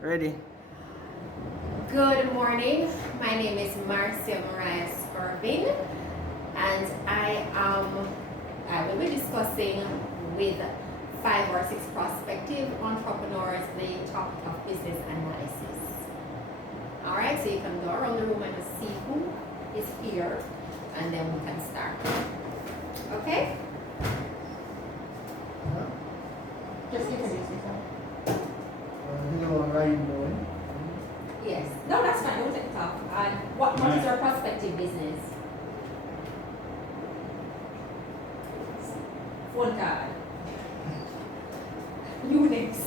Ready? Good morning. My name is Marcia Moriah Skervin, and I will be discussing with 5 or 6 prospective entrepreneurs the topic of business analysis. All right, so you can go around the room and just see who is here, and then we can start. Okay? Just introduce yourself. Hello, how are you doing? Yes. No, that's fine. Don't take it off. And what is your prospective business? Phone card. You next.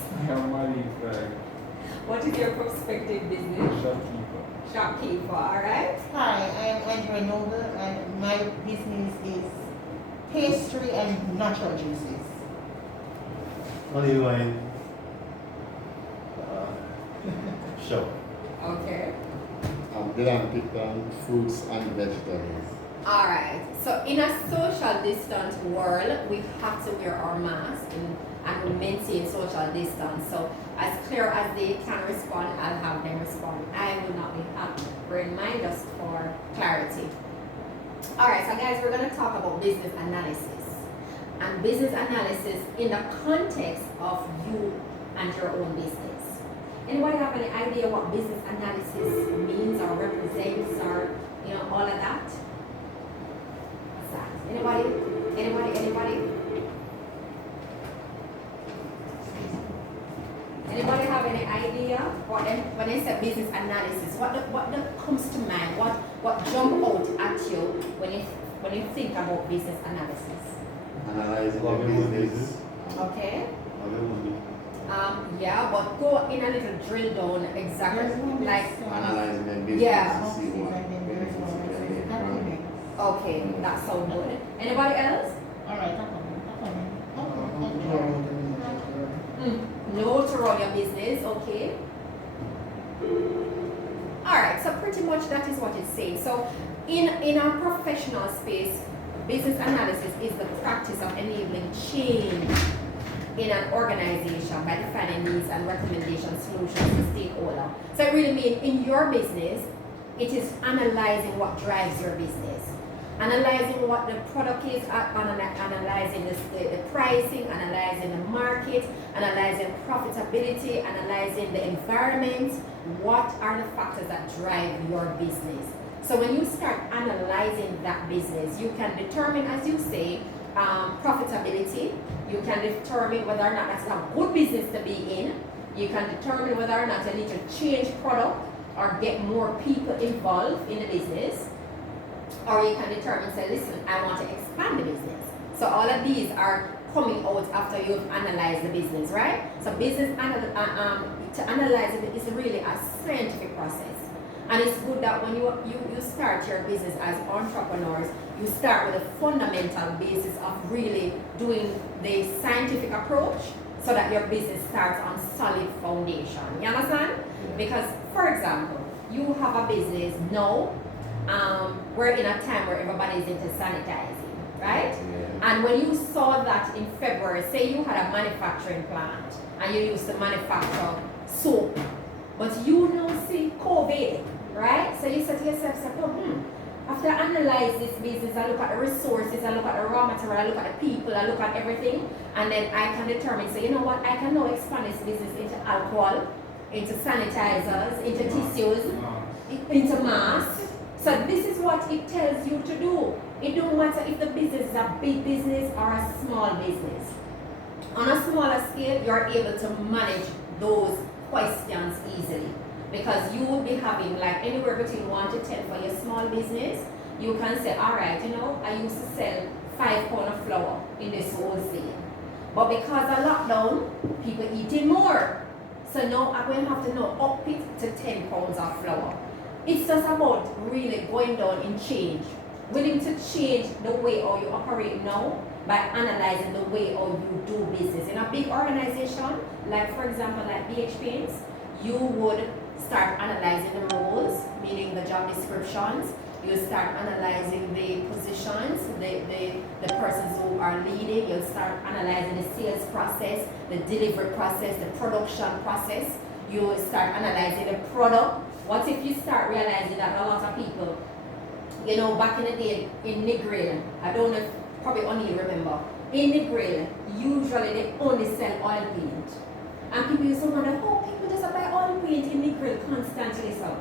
What is your prospective business? Shopkeeper. Shopkeeper, alright? Hi, I am Andrea Noble and my business is pastry and natural juices. Olive wine. Shop. Okay. Then I pick fruits and vegetables. Alright. So in a social distance world, we have to wear our mask and we maintain social distance. So as clear as they can respond, I'll have them respond. I will not be happy. Remind us for clarity. Alright, so guys, we're going to talk about business analysis. And business analysis in the context of you and your own business. Anybody have any idea what business analysis means or represents or all of that? What's that? Anybody? Anybody have any idea when they say business analysis? What comes to mind? What jump out at you when you think about business analysis? Analyzing Love the your business. business. Okay. Other Yeah, but go in a little drill down exactly like. Analyzing the business Yeah. to see what benefits you can get from it. Okay, that sounds good. Anybody else? Alright, No to run your business, okay. Alright, so pretty much that is what it says. So in our professional space, business analysis is the practice of enabling change in an organization by defining needs and recommendation solutions to stakeholder. So it really means in your business, it is analyzing what drives your business. Analyzing what the product is, analyzing the pricing, analyzing the market, analyzing profitability, analyzing the environment. What are the factors that drive your business? So when you start analyzing that business, you can determine, as you say, profitability. You can determine whether or not that's a good business to be in. You can determine whether or not you need to change product or get more people involved in the business. Or you can determine, say, listen, I want to expand the business. So all of these are coming out after you've analyzed the business, right? So business to analyze it is really a scientific process. And it's good that when you start your business as entrepreneurs, you start with a fundamental basis of really doing the scientific approach so that your business starts on solid foundation. You understand? Because, for example, you have a business now, we're in a time where everybody's into sanitizing, right? Yeah. And when you saw that in February, say you had a manufacturing plant and you used to manufacture soap, but you now see COVID, right? So you said to yourself, after I analyze this business, I look at the resources, I look at the raw material, I look at the people, I look at everything, and then I can determine, so you know what, I can now expand this business into alcohol, into sanitizers, into tissues, into masks. So this is what it tells you to do. It don't matter if the business is a big business or a small business. On a smaller scale, you're able to manage those questions easily. Because you will be having like anywhere between 1 to 10 for your small business. You can say, all right, I used to sell 5 pounds of flour in this wholesale. But because of lockdown, people eating more. So now I'm going to have to now up it to 10 pounds of flour. It's just about really going down in change. Willing to change the way how you operate now by analyzing the way how you do business. In a big organization, like for example, like BH Paints, you would start analyzing the roles, meaning the job descriptions. You start analyzing the positions, the persons who are leading. You'll start analyzing the sales process, the delivery process, the production process. You start analyzing the product. What if you start realizing that a lot of people, you know, back in the day in Negril, I don't know if probably only you remember, in Negril, usually they only sell oil paint. And people used to wonder, oh, people just buy oil paint in Negril constantly, so.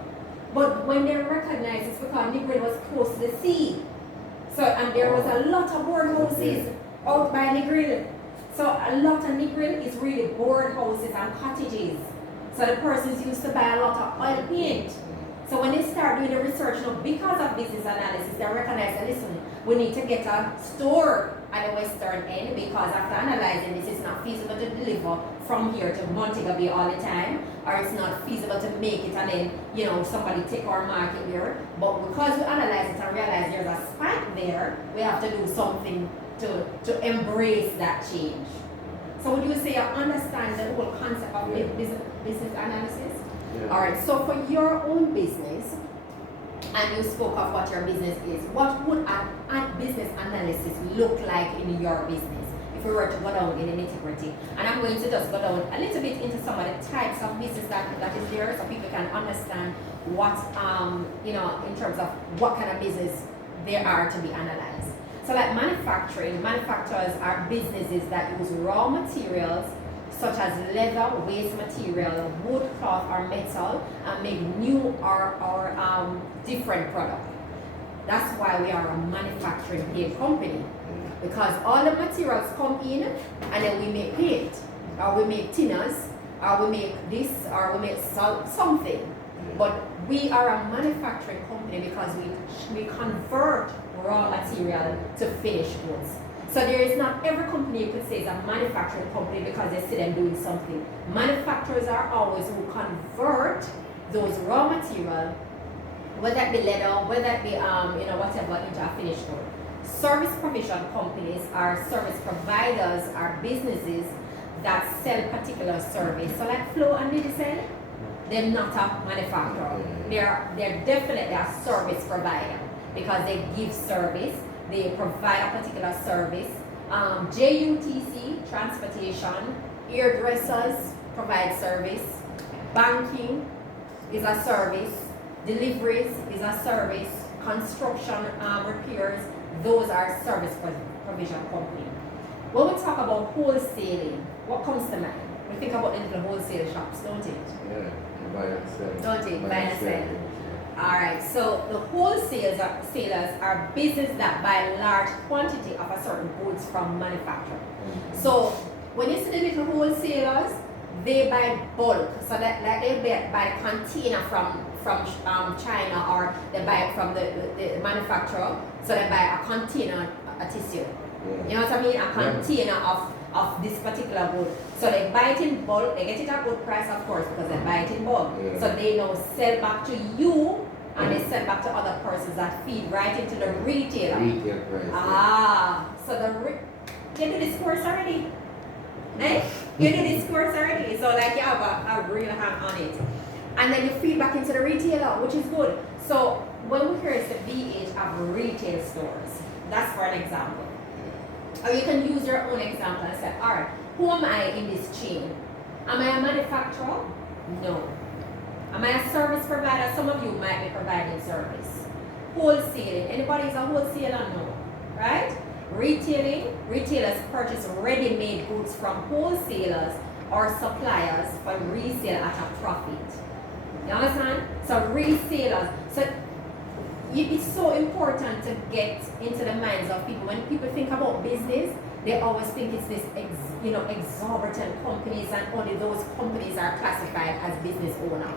But when they recognize it's because Negril was close to the sea. So, and there was a lot of board houses out by Negril. So a lot of Negril is really board houses and cottages. So the persons used to buy a lot of oil paint. So when they start doing the research now, because of business analysis, they recognize that, listen, we need to get a store at the western end because after analyzing this, it's not feasible to deliver from here to Montego Bay all the time, or it's not feasible to make it and then, you know, somebody take our market there. But because we analyze it and realize there's a spike there, we have to do something to embrace that change. So would you say you understand the whole concept of business analysis? Yeah. All right, so for your own business, and you spoke of what your business is, what would a business analysis look like in your business if we were to go down in the nitty-gritty? And I'm going to just go down a little bit into some of the types of business that is there so people can understand what, you know, in terms of what kind of business there are to be analyzed. So like manufacturing, manufacturers are businesses that use raw materials such as leather, waste material, wood, cloth, or metal, and make new or different product. That's why we are a manufacturing paint company, because all the materials come in and then we make paint, or we make tinners, or we make this, or we make something. But we are a manufacturing company because we convert raw material to finished goods. So there is not every company you could say is a manufacturing company because they see them doing something. Manufacturers are always who convert those raw material, whether it be leather, whether it be you know, whatever, into a finished good. Service provision companies are service providers, are businesses that sell particular service. So like Flo and Diddy said, they're not a manufacturer. They're definitely a service provider because they give service. They provide a particular service. JUTC, transportation, hairdressers provide service. Banking is a service. Deliveries is a service. Construction repairs, those are service provision company. When we talk about wholesaling, what comes to mind? We think about the little wholesale shops, don't it? Yeah, you buy and sell. Don't it? Buy and sell. Alright, so the wholesalers are businesses that buy large quantity of a certain goods from manufacturer. So when you see the little wholesalers, they buy bulk. So that like they buy a container from China, or they buy it from the manufacturer. So they buy a container a tissue. You know what I mean? A container of this particular good. So they buy it in bulk, they get it at good price of course because they buy it in bulk. So they now sell back to you and they sell back to other persons that feed right into the retailer. Retail price. So you do this course already? Eh? You do this course already. So like you have a real hand on it. And then you feed back into the retailer, which is good. So when we hear it's the BH of retail stores, that's for an example. Or you can use your own example and say, alright, who am I in this chain? Am I a manufacturer? No. Am I a service provider? Some of you might be providing service. Wholesaling. Anybody is a wholesaler? No. Right? Retailing. Retailers purchase ready-made goods from wholesalers or suppliers for resale at a profit. You understand? So resellers. So it's so important to get into the minds of people. When people think about business, they always think it's this exorbitant companies, and only those companies are classified as business owner.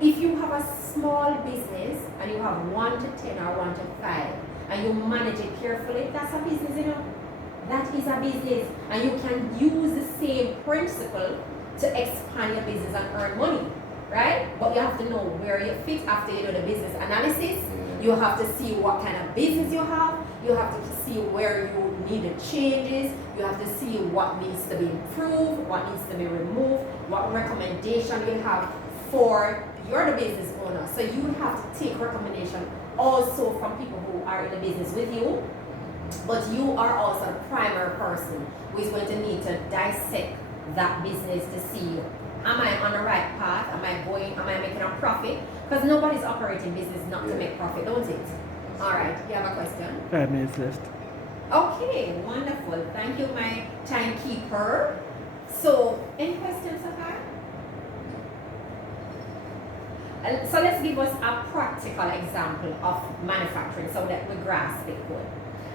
If you have a small business and you have 1 to 10 or 1 to 5 and you manage it carefully, that's a business, you know. That is a business, and you can use the same principle to expand your business and earn money, right? But you have to know where you fit after you do the business analysis. You have to see what kind of business you have. You have to see where you need the changes. You have to see what needs to be improved, what needs to be removed, what recommendation you have for you're the business owner. So you have to take recommendation also from people who are in the business with you. But you are also the primary person who is going to need to dissect that business to see Am I on the right path? Am I making a profit? Because nobody's operating business not to make profit, don't it? Alright, you have a question? 5 minutes left. Okay, wonderful. Thank you, my timekeeper. So, any questions so far? So let's give us a practical example of manufacturing so that we grasp it good.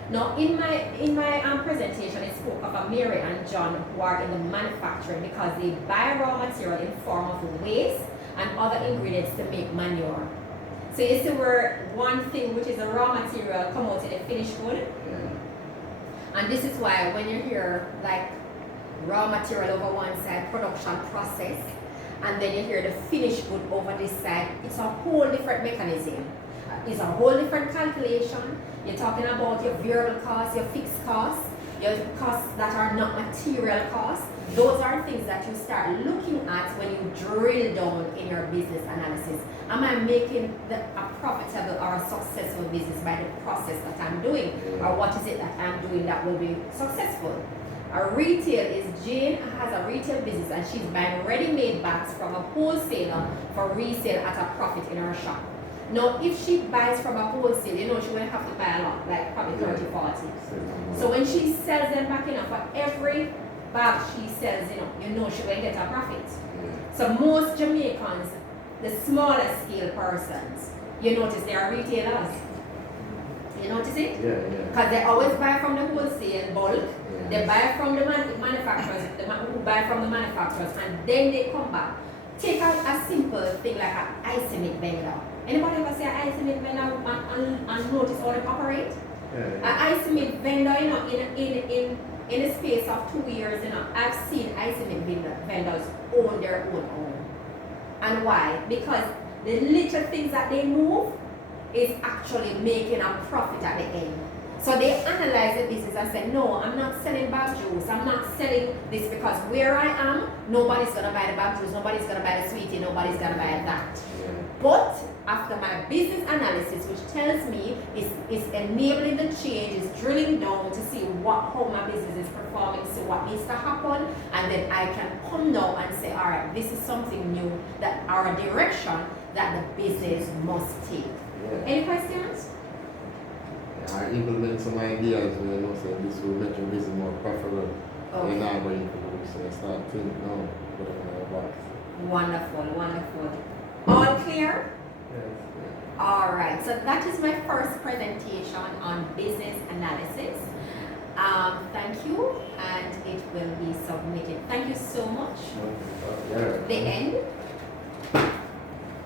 Now, in my presentation, I spoke of Mary and John who are in the manufacturing because they buy raw material in form of waste and other ingredients to make manure. So you see where one thing, which is a raw material, come out in a finished good. And this is why when you hear like raw material over one side, production process, and then you hear the finished good over this side, it's a whole different mechanism. It's a whole different calculation. You're talking about your variable costs, your fixed costs, your costs that are not material costs. Those are things that you start looking at when you drill down in your business analysis. Am I making a profitable or a successful business by the process that I'm doing? Or what is it that I'm doing that will be successful? A retail is Jane has a retail business and she's buying ready-made bags from a wholesaler for resale at a profit in her shop. Now, if she buys from a wholesale, you know she will have to buy a lot, like probably 30, 40. So when she sells them back, for every bag she sells, you know she will get a profit. So most Jamaicans, the smaller scale persons, you notice they are retailers. You notice it? Because they always buy from the wholesale bulk. They buy from the manufacturers, who buy from the manufacturers, and then they come back. Take out a simple thing like an ice meat vendor. Anybody ever see an ice meat vendor and notice how they operate? An ice meat vendor, in the space of 2 years, I've seen ice meat vendors own their own home. And why? Because the little things that they move is actually making a profit at the end. So they analyze the business and say, no, I'm not selling bag juice. I'm not selling this because where I am, nobody's going to buy the bag juice, nobody's going to buy the sweetie, nobody's going to buy that. But after my business analysis, which tells me is enabling the change, is drilling down to see how my business is performing, so what needs to happen, and then I can come now and say, all right, this is something new, that our direction that the business must take. Any questions? I implement some ideas where say this will make your business more profitable. Okay. And now going to so I start thinking now, what am I about? Wonderful, wonderful. All clear? All right, so that is my first presentation on business analysis. Thank you, and it will be submitted. Thank you so much. The end.